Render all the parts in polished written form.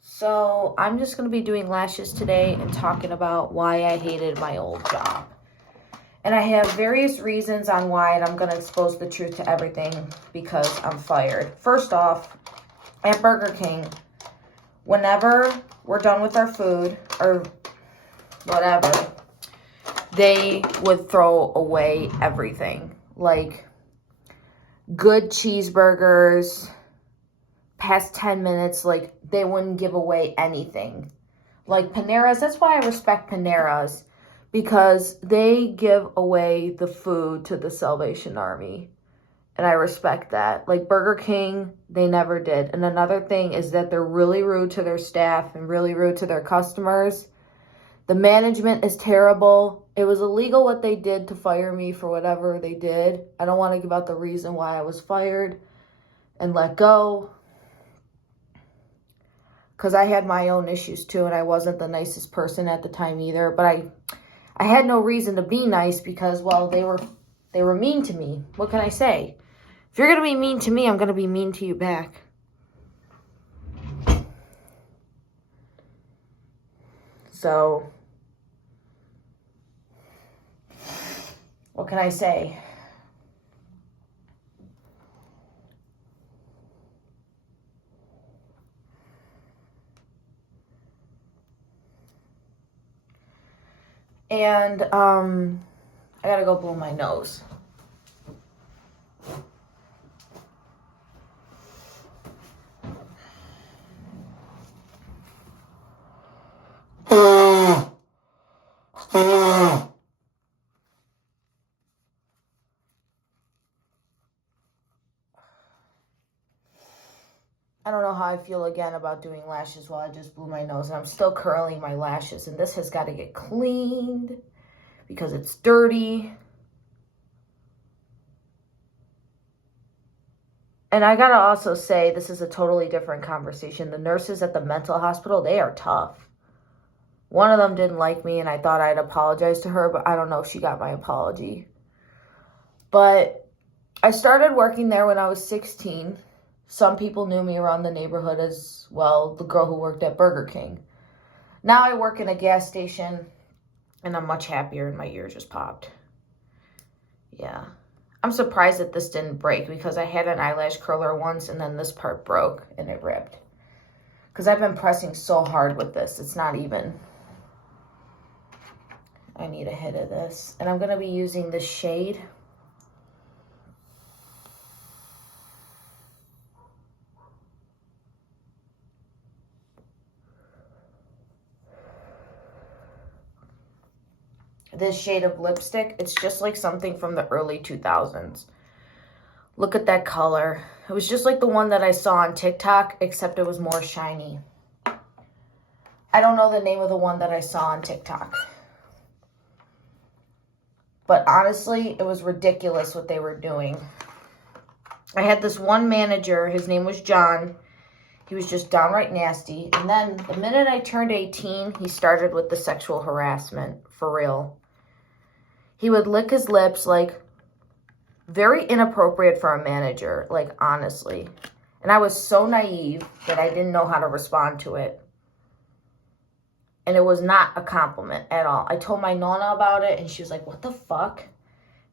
So I'm just going to be doing lashes today and talking about why I hated my old job. And I have various reasons on why, and I'm going to expose the truth to everything because I'm fired. First off, at Burger King, whenever we're done with our food or whatever, they would throw away everything. Like good cheeseburgers, past 10 minutes, like they wouldn't give away anything. Like Panera's, that's why I respect Panera's, because they give away the food to the Salvation Army. And I respect that. Like Burger King, they never did. And another thing is that they're really rude to their staff and really rude to their customers. The management is terrible. It was illegal what they did to fire me for whatever they did. I don't want to give out the reason why I was fired and let go, because I had my own issues too, and I wasn't the nicest person at the time either. But I had no reason to be nice because, well, they were mean to me. What can I say? If you're going to be mean to me, I'm going to be mean to you back. So, what can I say? And I gotta go blow my nose. I don't know how I feel again about doing lashes while I just blew my nose, and I'm still curling my lashes, and this has got to get cleaned because it's dirty. And I gotta also say, this is a totally different conversation. The nurses at the mental hospital, they are tough. One of them didn't like me, and I thought I'd apologize to her, but I don't know if she got my apology. But I started working there when I was 16. Some people knew me around the neighborhood as, well, the girl who worked at Burger King. Now I work in a gas station, and I'm much happier, and my ear just popped. Yeah. I'm surprised that this didn't break because I had an eyelash curler once, and then this part broke, and it ripped. Because I've been pressing so hard with this. It's not even. I need a hit of this. And I'm going to be using this shade. This shade of lipstick, it's just like something from the early 2000s. Look at that color. It was just like the one that I saw on TikTok, except it was more shiny. I don't know the name of the one that I saw on TikTok. But honestly, it was ridiculous what they were doing. I had this one manager, his name was John. He was just downright nasty. And then the minute I turned 18, he started with the sexual harassment, for real. He would lick his lips, like, very inappropriate for a manager, like, honestly. And I was so naive that I didn't know how to respond to it. And it was not a compliment at all. I told my Nonna about it, and she was like, what the fuck?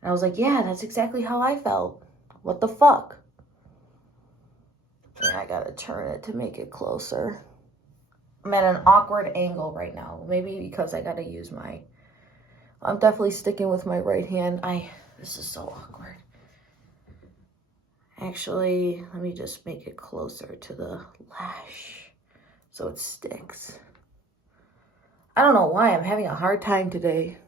And I was like, yeah, that's exactly how I felt. What the fuck? And I gotta turn it to make it closer. I'm at an awkward angle right now. Maybe because I gotta use my... I'm definitely sticking with my right hand. This is so awkward. Actually, let me just make it closer to the lash so it sticks. I don't know why I'm having a hard time today.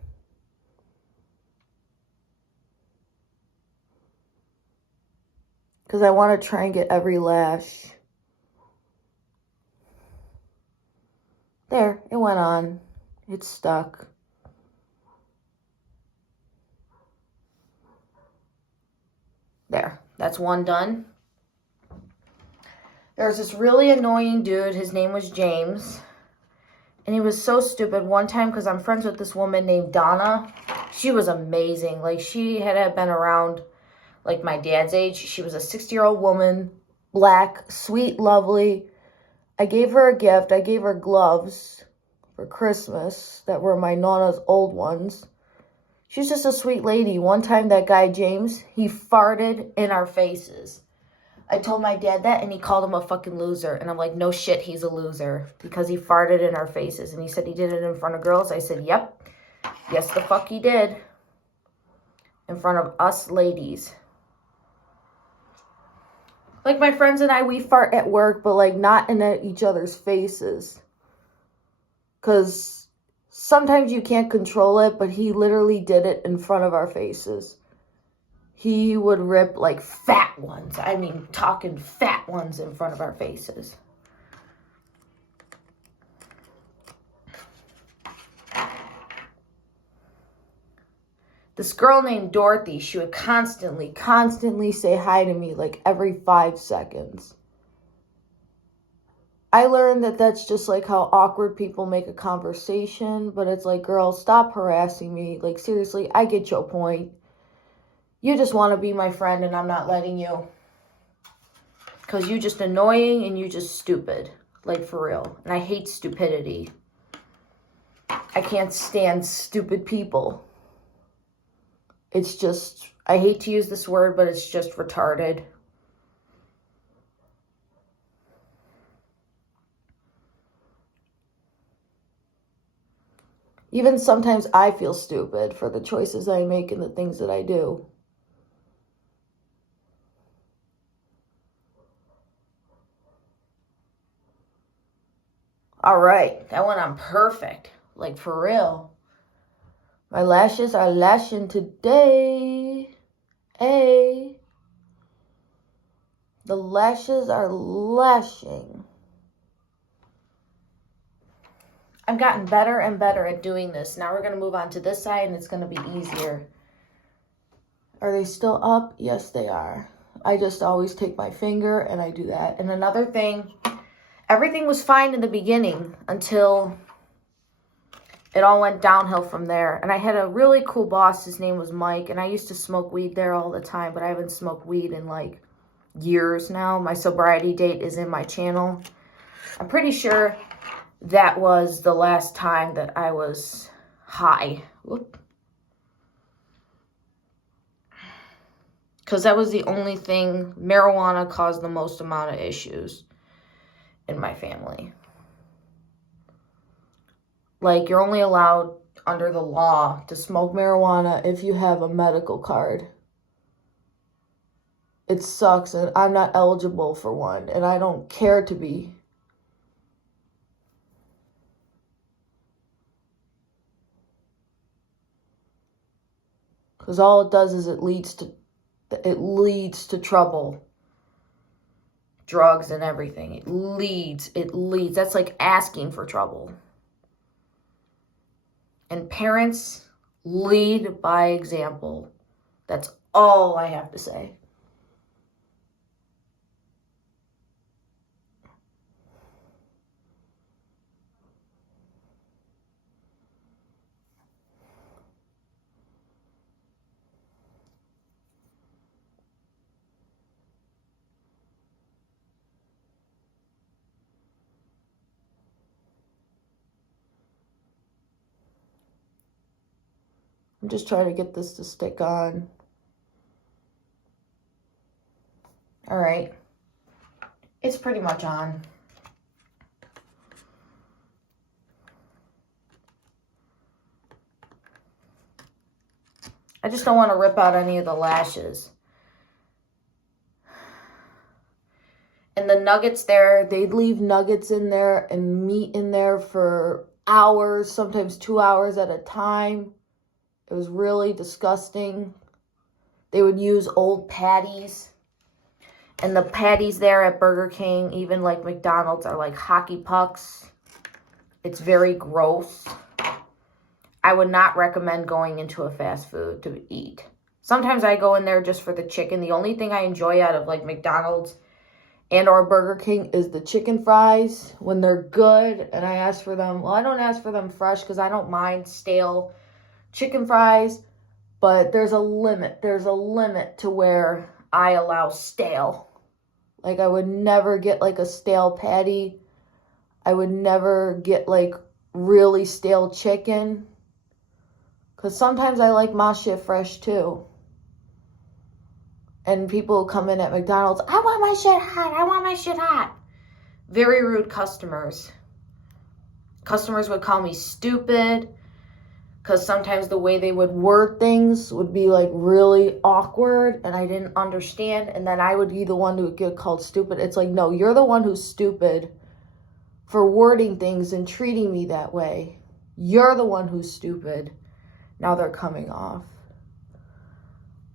Because I want to try and get every lash. There, it went on. It's stuck. There, that's one done. There was this really annoying dude. His name was James. And he was so stupid one time because I'm friends with this woman named Donna. She was amazing. Like, she had been around, like, my dad's age. She was a 60-year-old woman, black, sweet, lovely. I gave her a gift. I gave her gloves for Christmas that were my Nana's old ones. She's just a sweet lady. One time that guy, James, he farted in our faces. I told my dad that, and he called him a fucking loser. And I'm like, no shit, he's a loser. Because he farted in our faces. And he said he did it in front of girls. I said, yep. Yes, the fuck he did. In front of us ladies. Like, my friends and I, we fart at work, but, like, not in each other's faces. Because sometimes you can't control it, but he literally did it in front of our faces. He would rip, like, fat ones. I mean, talking fat ones in front of our faces. This girl named Dorothy, she would constantly say hi to me, like, every 5 seconds. I learned that that's just, like, how awkward people make a conversation. But it's like, girl, stop harassing me. Like, seriously, I get your point. You just want to be my friend, and I'm not letting you. Because you just annoying, and you just stupid. Like, for real. And I hate stupidity. I can't stand stupid people. It's just, I hate to use this word, but it's just retarded. Even sometimes I feel stupid for the choices I make and the things that I do. All right, that went on perfect. Like, for real. My lashes are lashing today. Hey. The lashes are lashing. I've gotten better and better at doing this. Now we're going to move on to this side, and it's going to be easier. Are they still up? Yes, they are. I just always take my finger and I do that. And another thing, everything was fine in the beginning until it all went downhill from there. And I had a really cool boss. His name was Mike, and I used to smoke weed there all the time, but I haven't smoked weed in like years now. My sobriety date is in my channel. I'm pretty sure that was the last time that I was high. Whoop. Because that was the only thing. Marijuana caused the most amount of issues in my family. Like, you're only allowed under the law to smoke marijuana if you have a medical card. It sucks, and I'm not eligible for one, and I don't care to be. Because all it does is it leads to trouble. Drugs and everything. It leads. That's like asking for trouble. And parents lead by example. That's all I have to say. I'm just trying to get this to stick on. All right. It's pretty much on. I just don't want to rip out any of the lashes. And the nuggets there, they'd leave nuggets in there and meat in there for hours, sometimes 2 hours at a time. It was really disgusting. They would use old patties. And the patties there at Burger King, even like McDonald's, are like hockey pucks. It's very gross. I would not recommend going into a fast food to eat. Sometimes I go in there just for the chicken. The only thing I enjoy out of like McDonald's and or Burger King is the chicken fries when they're good. And I ask for them. Well, I don't ask for them fresh because I don't mind stale chicken fries. But there's a limit. There's a limit to where I allow stale. Like, I would never get like a stale patty I would never get like really stale chicken. Because sometimes I like my shit fresh too. And people come in at McDonald's, I want my shit hot, I want my shit hot. Very rude customers. Customers would call me stupid. Because sometimes the way they would word things would be like really awkward and I didn't understand. And then I would be the one who would get called stupid. It's like, no, you're the one who's stupid for wording things and treating me that way. You're the one who's stupid. Now they're coming off.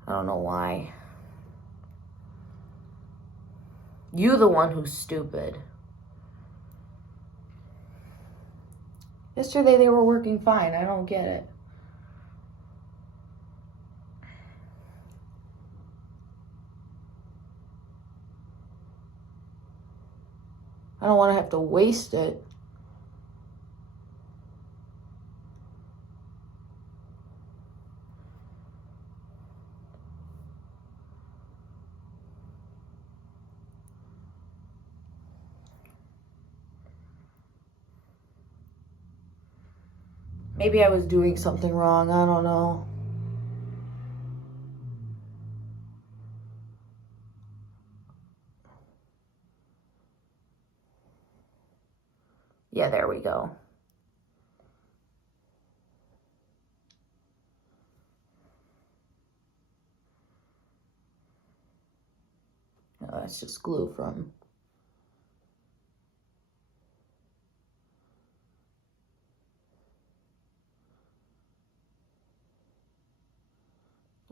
I don't know why. You the one who's stupid. Yesterday they were working fine. I don't get it. I don't want to have to waste it. Maybe I was doing something wrong. I don't know. Yeah, there we go. No, that's just glue from...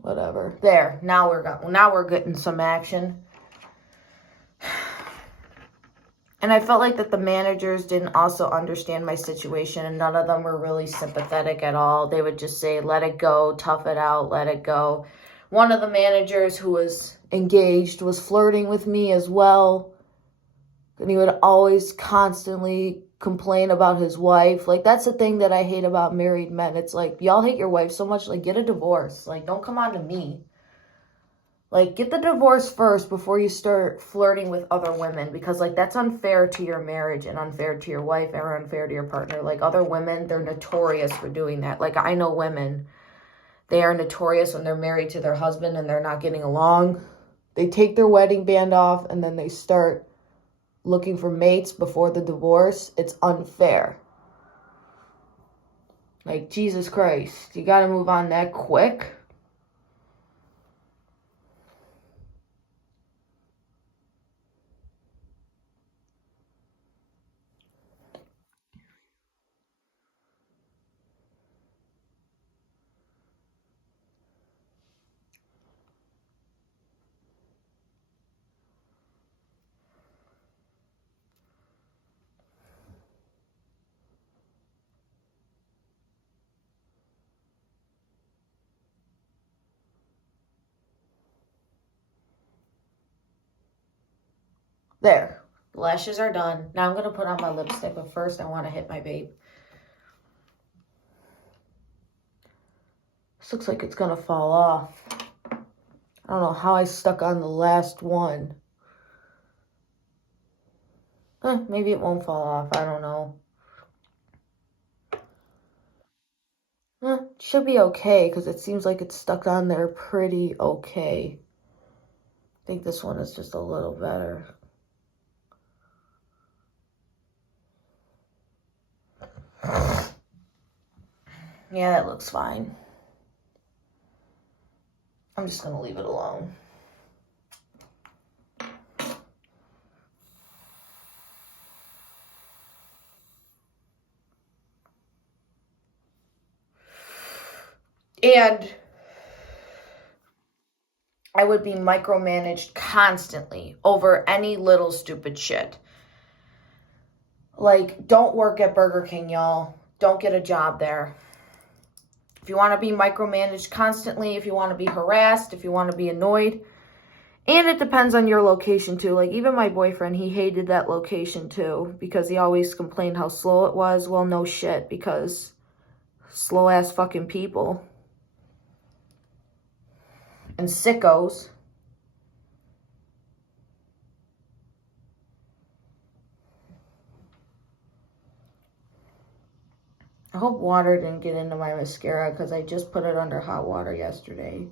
whatever. There. Now we're getting some action. And I felt like that the managers didn't also understand my situation, and none of them were really sympathetic at all. They would just say, let it go, tough it out, let it go. One of the managers who was engaged was flirting with me as well. And he would always constantly complain about his wife. Like, that's the thing that I hate about married men. It's like, y'all hate your wife so much, like, get a divorce. Like, don't come on to me. Like, get the divorce first before you start flirting with other women. Because, like, that's unfair to your marriage and unfair to your wife or unfair to your partner. Like, other women, they're notorious for doing that. Like, I know women, they are notorious when they're married to their husband and they're not getting along. They take their wedding band off and then they start looking for mates before the divorce. It's unfair. Like, Jesus Christ. You gotta move on that quick. There. The lashes are done. Now I'm going to put on my lipstick, but first I want to hit my babe. This looks like it's going to fall off. I don't know how I stuck on the last one. Maybe it won't fall off. I don't know. Should be okay because it seems like it's stuck on there pretty okay. I think this one is just a little better. Yeah, that looks fine. I'm just going to leave it alone. And I would be micromanaged constantly over any little stupid shit. Like, don't work at Burger King, y'all. Don't get a job there. If you want to be micromanaged constantly, if you want to be harassed, if you want to be annoyed. And it depends on your location, too. Like, even my boyfriend, he hated that location, too. Because he always complained how slow it was. Well, no shit, because slow-ass fucking people. And sickos. I hope water didn't get into my mascara because I just put it under hot water yesterday.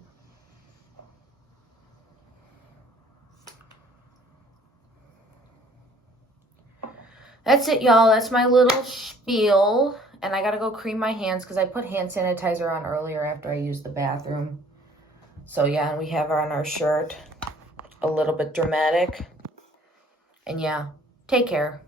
That's it, y'all. That's my little spiel. And I got to go cream my hands because I put hand sanitizer on earlier after I used the bathroom. So, yeah, and we have her on our shirt. A little bit dramatic. And, yeah, take care.